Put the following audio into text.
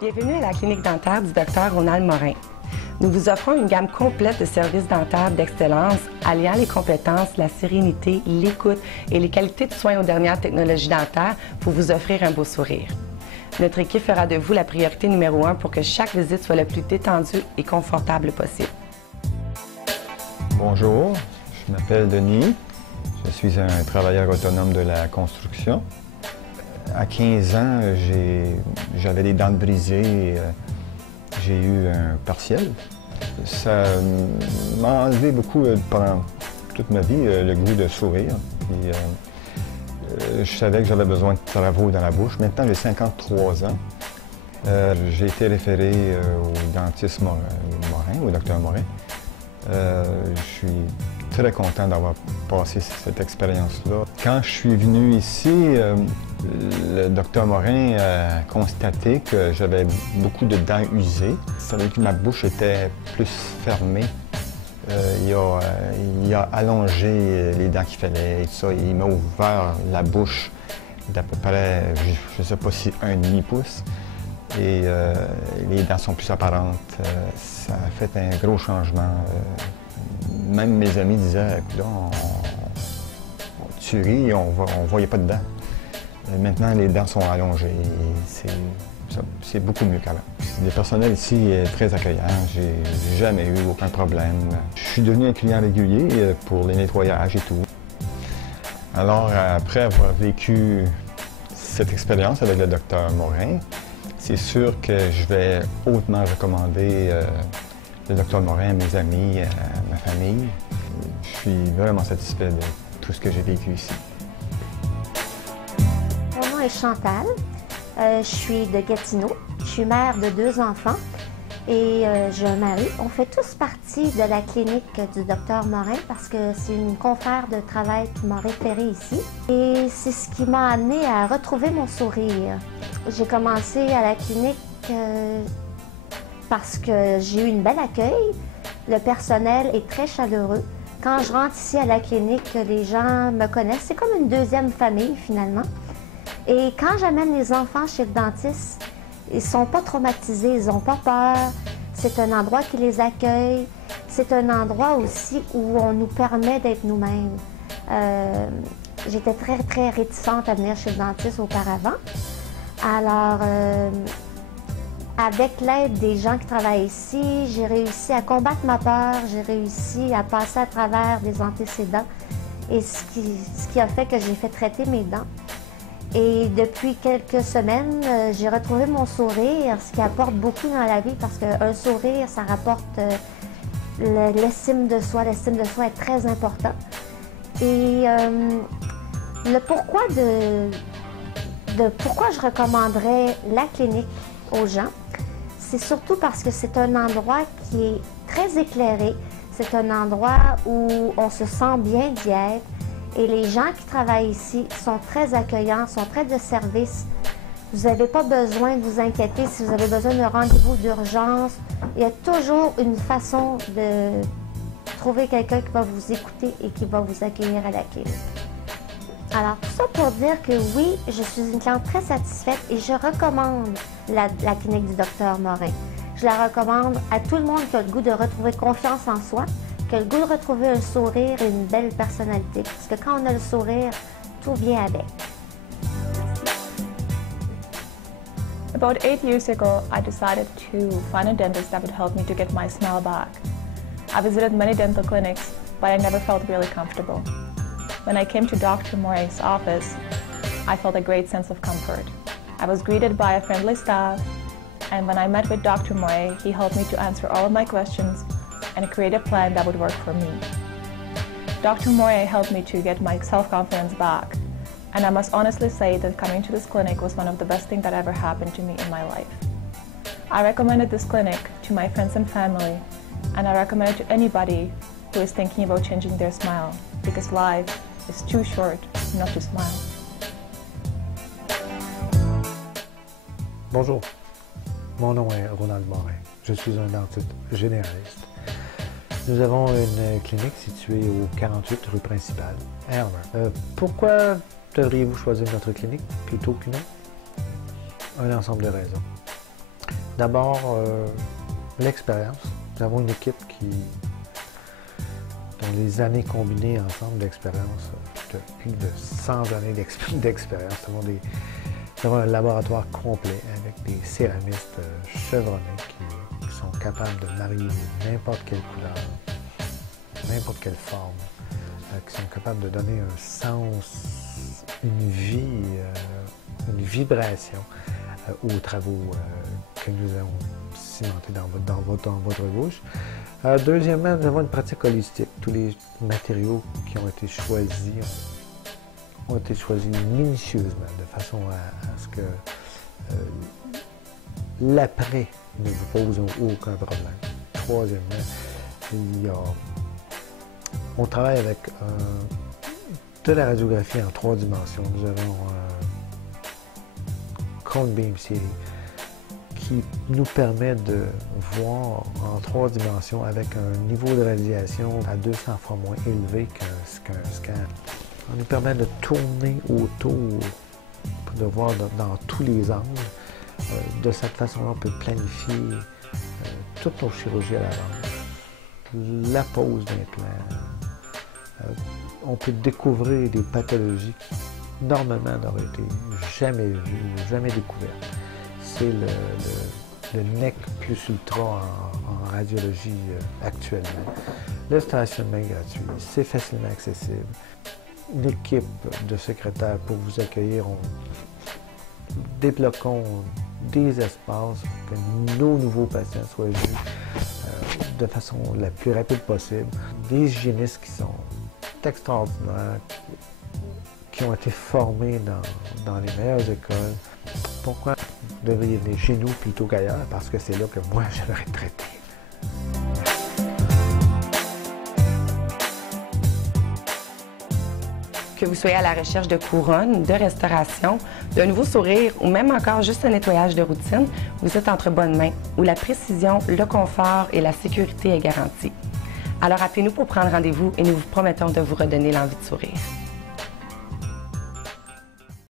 Bienvenue à la clinique dentaire du Dr Ronald Morin. Nous vous offrons une gamme complète de services dentaires d'excellence, alliant les compétences, la sérénité, l'écoute et les qualités de soins aux dernières technologies dentaires pour vous offrir un beau sourire. Notre équipe fera de vous la priorité numéro 1 pour que chaque visite soit la plus détendue et confortable possible. Bonjour, je m'appelle Denis. Je suis un travailleur autonome de la construction. À 15 ans, j'avais des dents brisées. J'ai eu un partiel. Ça m'a enlevé beaucoup pendant toute ma vie le goût de sourire. Puis, je savais que j'avais besoin de travaux dans la bouche. Maintenant, j'ai 53 ans. J'ai été référé au dentiste Morin, au docteur Morin. Je suis très content d'avoir passé cette expérience-là. Quand je suis venu ici, le docteur Morin a constaté que j'avais beaucoup de dents usées. Ça veut dire que ma bouche était plus fermée. Il a allongé les dents qu'il fallait et tout ça. Il m'a ouvert la bouche d'à peu près, je ne sais pas si 1,5 pouce. Et les dents sont plus apparentes. Ça a fait un gros changement. Même mes amis disaient, là, tu ris, on ne voyait pas de dents. Maintenant, les dents sont allongées. C'est beaucoup mieux qu'avant. Le personnel ici est très accueillant. J'ai jamais eu aucun problème. Je suis devenu un client régulier pour les nettoyages et tout. Alors, après avoir vécu cette expérience avec le docteur Morin, c'est sûr que je vais hautement recommander le docteur Morin à mes amis, à ma famille. Je suis vraiment satisfait de tout ce que j'ai vécu ici. Mon nom est Chantal. Je suis de Gatineau. Je suis mère de 2 enfants et j'ai un mari. On fait tous partie de la clinique du docteur Morin parce que c'est une confrère de travail qui m'a référée ici. Et c'est ce qui m'a amenée à retrouver mon sourire. J'ai commencé à la clinique parce que j'ai eu un bel accueil. Le personnel est très chaleureux. Quand je rentre ici à la clinique, les gens me connaissent. C'est comme une deuxième famille finalement. Et quand j'amène les enfants chez le dentiste, ils ne sont pas traumatisés, ils n'ont pas peur. C'est un endroit qui les accueille. C'est un endroit aussi où on nous permet d'être nous-mêmes. J'étais très réticente à venir chez le dentiste auparavant. Alors, avec l'aide des gens qui travaillent ici, j'ai réussi à combattre ma peur, j'ai réussi à passer à travers des antécédents et ce qui a fait que j'ai fait traiter mes dents. Et depuis quelques semaines, j'ai retrouvé mon sourire, ce qui apporte beaucoup dans la vie parce qu'un sourire, ça rapporte l'estime de soi. L'estime de soi est très important. Et le pourquoi pourquoi je recommanderais la clinique aux gens, c'est surtout parce que c'est un endroit qui est très éclairé. C'est un endroit où on se sent bien d'y être. Et les gens qui travaillent ici sont très accueillants, sont très de service. Vous n'avez pas besoin de vous inquiéter si vous avez besoin d'un rendez-vous d'urgence. Il y a toujours une façon de trouver quelqu'un qui va vous écouter et qui va vous accueillir à la clinique. Alors, tout ça pour dire que oui, je suis une cliente très satisfaite et je recommande la clinique du docteur Morin. Je la recommande à tout le monde qui a le goût de retrouver confiance en soi, qui a le goût de retrouver un sourire et une belle personnalité. Parce que quand on a le sourire, tout vient avec. About 8 years ago, I decided to find a dentist that would help me to get my smile back. I visited many dental clinics, but I never felt really comfortable. When I came to Dr. Morin's office, I felt a great sense of comfort. I was greeted by a friendly staff, and when I met with Dr. Morin, he helped me to answer all of my questions and create a plan that would work for me. Dr. Morin helped me to get my self-confidence back, and I must honestly say that coming to this clinic was one of the best things that ever happened to me in my life. I recommended this clinic to my friends and family, and I recommend it to anybody who is thinking about changing their smile, because life is too short not to smile. Bonjour, mon nom est Ronald Morin. Je suis un dentiste généraliste. Nous avons une clinique située au 48 rue principale, Aylmer. Pourquoi devriez-vous choisir notre clinique plutôt qu'une autre? Un ensemble de raisons. D'abord, l'expérience. Nous avons une équipe dont les années combinées ensemble d'expérience, plus de 100 années d'expérience. Nous avons un laboratoire complet avec des céramistes chevronnés qui sont capables de marier n'importe quelle couleur, n'importe quelle forme, qui sont capables de donner un sens, une vie, une vibration aux travaux que nous avons cimentés dans votre bouche. Deuxièmement, nous avons une pratique holistique. Tous les matériaux qui ont été choisis minutieusement, de façon à ce que l'après ne vous pose aucun problème. Troisièmement, on travaille avec de la radiographie en 3 dimensions. Nous avons Cone Beam Series qui nous permet de voir en 3 dimensions avec un niveau de radiation à 200 fois moins élevé qu'un scan. On nous permet de tourner autour, de voir dans tous les angles. De cette façon-là, on peut planifier toute nos chirurgies à l'avance, la pose d'implants. On peut découvrir des pathologies qui, normalement, n'auraient été jamais vues ou jamais découvertes. C'est le nec plus ultra en radiologie actuellement. Le stationnement est gratuit, c'est facilement accessible. Une équipe de secrétaires pour vous accueillir. Débloquons des espaces pour que nos nouveaux patients soient vus de façon la plus rapide possible. Des hygiénistes qui sont extraordinaires, qui ont été formés dans les meilleures écoles. Pourquoi vous devriez venir chez nous plutôt qu'ailleurs? Parce que c'est là que moi, j'aimerais traiter. Que vous soyez à la recherche de couronnes, de restauration, d'un nouveau sourire ou même encore juste un nettoyage de routine, vous êtes entre bonnes mains, où la précision, le confort et la sécurité est garantie. Alors appelez-nous pour prendre rendez-vous et nous vous promettons de vous redonner l'envie de sourire.